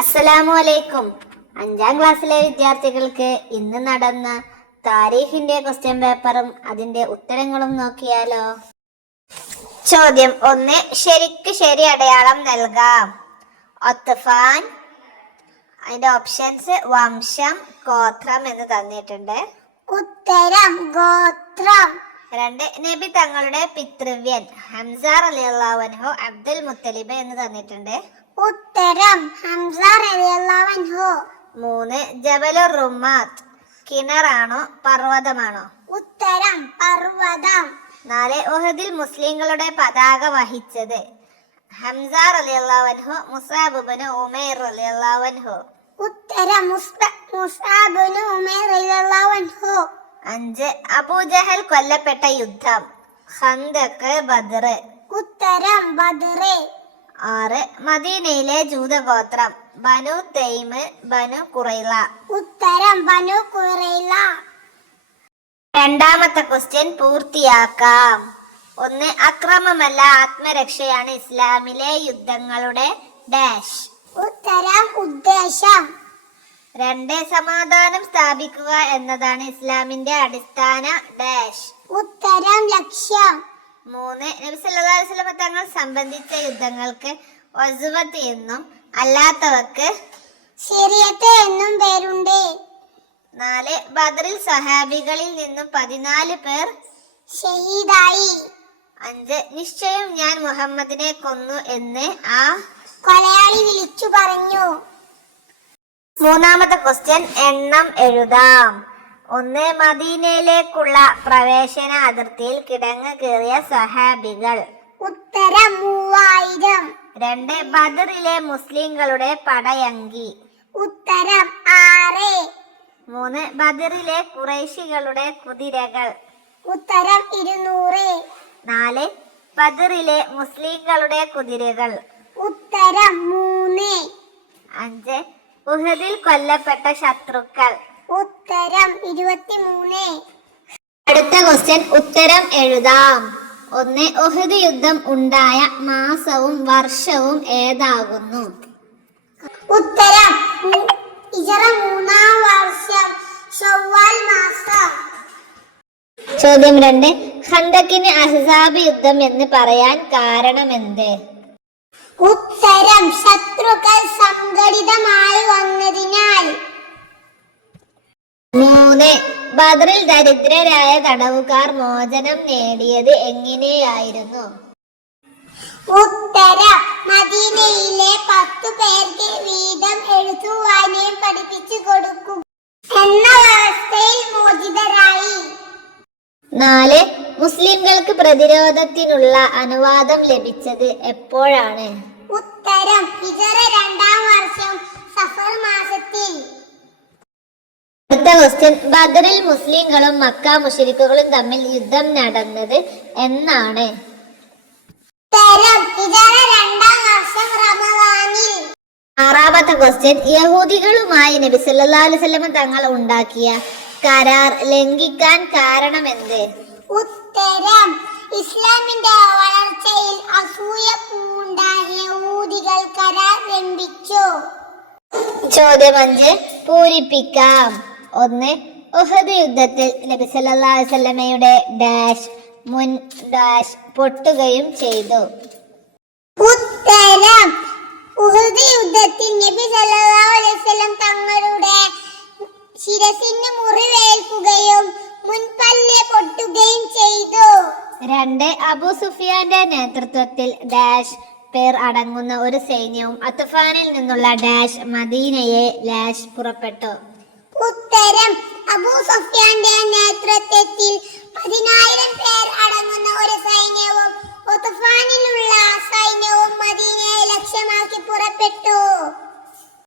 അസ്സലാമു അലൈക്കും. 5ാം ക്ലാസ്സിലെ വിദ്യാർത്ഥികൾക്ക് ഇന്ന് നടന്ന താരീഖിന്റെ ക്വസ്റ്റ്യൻ പേപ്പറും അതിന്റെ ഉത്തരങ്ങളും നോക്കിയാലോ? ചോദ്യം 1. ശരിക്ക് ശരി അടയാളം നൽകാം. ഒത്തഫാൻ, അതിന്റെ ഓപ്ഷൻസ് വംശം, ഗോത്രം എന്ന് തന്നിട്ടുണ്ട്. ഉത്തരം ഗോത്രം. 2. നബി തങ്ങളുടെ പിതൃവ്യൻ ഹംസ റളിയല്ലാഹു അൻഹു അബ്ദുൽ മുത്തലിബ് എന്ന് തന്നിട്ടുണ്ട്. ഉത്തരം ഹംസ റളിയല്ലാഹു അൻഹു. 3. ജബലുർ റുമാത്ത് കിണറാണോ പർവ്വതമാണോ? ഉത്തരം പർവ്വതം. 4. ഉഹദിൽ മുസ്ലിങ്ങളുടെ പതാക വഹിച്ചത് ഹംസ റളിയല്ലാഹു അൻഹു മുസ്അബ് ഇബ്നു ഉമൈർ റളിയല്ലാഹു അൻഹു. ഉത്തരം മുസ്അബ് ഇബ്നു ഉമൈർ റളിയല്ലാഹു അൻഹു. 5. അബൂജഹൽ കൊല്ലപ്പെട്ട യുദ്ധം ഖന്ദഖ്, ബദർ. ഉത്തരം ബദർ. 6. മദീനയിലെ ജൂതഗോത്രം ബനു തൈമ്, ബനു ഖുറൈള. ഉത്തരം ബനു ഖുറൈള. രണ്ടാമത്തെ ക്വസ്റ്റ്യൻ പൂർത്തിയാക്കാം. 1. അക്രമമല്ല ആത്മരക്ഷയാണ് ഇസ്ലാമിലെ യുദ്ധങ്ങളുടെ ഡാഷ്. ഉത്തരം ഉദ്ദേശം. 2. സമാധാനം സ്ഥാപിക്കുക എന്നതാണ് ഇസ്ലാമിന്റെ അടിസ്ഥാന ഡാഷ്. ഉത്തരം ലക്ഷ്യം. 3. നബി സല്ലല്ലാഹു അലൈഹി വസല്ലം തങ്ങൾ സംബന്ധിച്ച യുദ്ധങ്ങൾക്ക് വസ്വത്ത് എന്നും അല്ലാത്തവർക്ക് ശരീഅത്ത് എന്നും പേരുണ്ട്. 4. ബദറിൽ സഹാബികളിൽ നിന്നും 14 പേർ ഷഹീദായി. 5. നിശ്ചയം ഞാൻ മുഹമ്മദിനെ കൊന്നു എന്ന് ആ കൊലയാളി വിളിച്ചു പറഞ്ഞു. മൂന്നാമത്തെ ക്വസ്റ്റ്യൻ എണ്ണം എഴുതാം. 1. മദീനയിലേക്കുള്ള പ്രവേശന അതിർത്തിയിൽ കിടങ്ങ് കയറിയ സഹാബികൾ. ഉത്തരം 3000. 2. ബദറിലെ മുസ്ലിങ്ങളുടെ പടയങ്കി. ഉത്തരം 6. 3. ബദറിലെ ഖുറൈശികളുടെ കുതിരകൾ. ഉത്തരം 200. 4. ബദറിലെ മുസ്ലിങ്ങളുടെ കുതിരകൾ. ഉത്തരം 3. 5. ഉഹദിൽ കൊല്ലപ്പെട്ട ശത്രുക്കൾ. ഉത്തരം 23. അടുത്ത ക്വസ്റ്റ്യൻ ഉത്തരം എഴുതാം. 1. ഉഹദ് യുദ്ധം ഉണ്ടായ മാസവും വർഷവും ഏതാകുന്നു? ഉത്തരം ഹിജ്റ 3-ാം വർഷം ശവ്വാൽ മാസം. ചോദ്യം 2. ഖന്ദഖിന് അഹ്സാബ് യുദ്ധം എന്ന് പറയാൻ കാരണമെന്ത്? ഉത്തരം ശത്രുക്കൾ സംഘടിതമായി വന്നതിനാൽ. 3. ബദറിൽ ദരിദ്രരായ തടവുകാർ മോചനം നേടിയത് എങ്ങനെയായിരുന്നു? ഉത്തരം മദീനയിലെ 10 പേർക്ക് വീതം എഴുതുവാനും പഠിപ്പിച്ചു കൊടുക്കും എന്ന വ്യവസ്ഥയിൽ മോചിതരായി. 4. മുസ്ലിംകൾക്ക് പ്രതിരോധത്തിനുള്ള അനുവാദം ലഭിച്ചത് എപ്പോഴാണ്? ഉത്തരം ഹിജ്റ 2-ാം വർഷം സഫർ മാസത്തിൽ. അടുത്ത ക്വസ്റ്റ്യൻ ബദറിൽ മുസ്ലിങ്ങളും മക്ക മുശ്രിക്കുകളും തമ്മിൽ യുദ്ധം നടന്നത് എന്നാണ്? ഉത്തരം ഹിജ്റ 2-ാം വർഷം റമദാനിൽ. 6ാമത്തെ ക്വസ്റ്റ്യൻ യഹൂദികളുമായി നബി സല്ലല്ലാഹു അലൈഹി വസല്ലം തങ്ങൾ ഉണ്ടാക്കിയ കരാർ ലംഘിക്കാൻ കാരണമെന്ത്? ഉത്തരം ഇസ്ലാമിന്റെ വളർച്ചയിൽ അസൂയ പൂണ്ട യഹൂദികൾ കരാർ ലംഘിച്ചു. ചോദ്യം 5 പൂരിപ്പിക്കാം. 1. ഉഹദ് യുദ്ധത്തിൽ നബി സല്ലല്ലാഹു അലൈഹി വസല്ലമയുടെ ഡാഷ് മുൻ ഡാഷ് പൊട്ടുകയും ചെയ്തു. ഉത്തരം ഉഹദ് യുദ്ധത്തിൽ നബി സല്ലല്ലാഹു അലൈഹി വസല്ലം തങ്ങളുടെ ശിരസിന് മുറിവേൽക്കുകയും മുൻപല്ല് പൊട്ടുകയും ചെയ്തു. 2. അബൂ സുഫിയാന്റെ നേതൃത്വത്തിൽ ഡാഷ് പേർ അടങ്ങുന്ന ഒരു സൈന്യവും അത്ഫാനിൽ നിന്നുള്ള ഡാഷ് മദീനയെ ഡാഷ് പുറപ്പെട്ടു. ഉത്തരം അബൂ സുഫിയാന്റെ നേതൃത്വത്തിൽ 10,000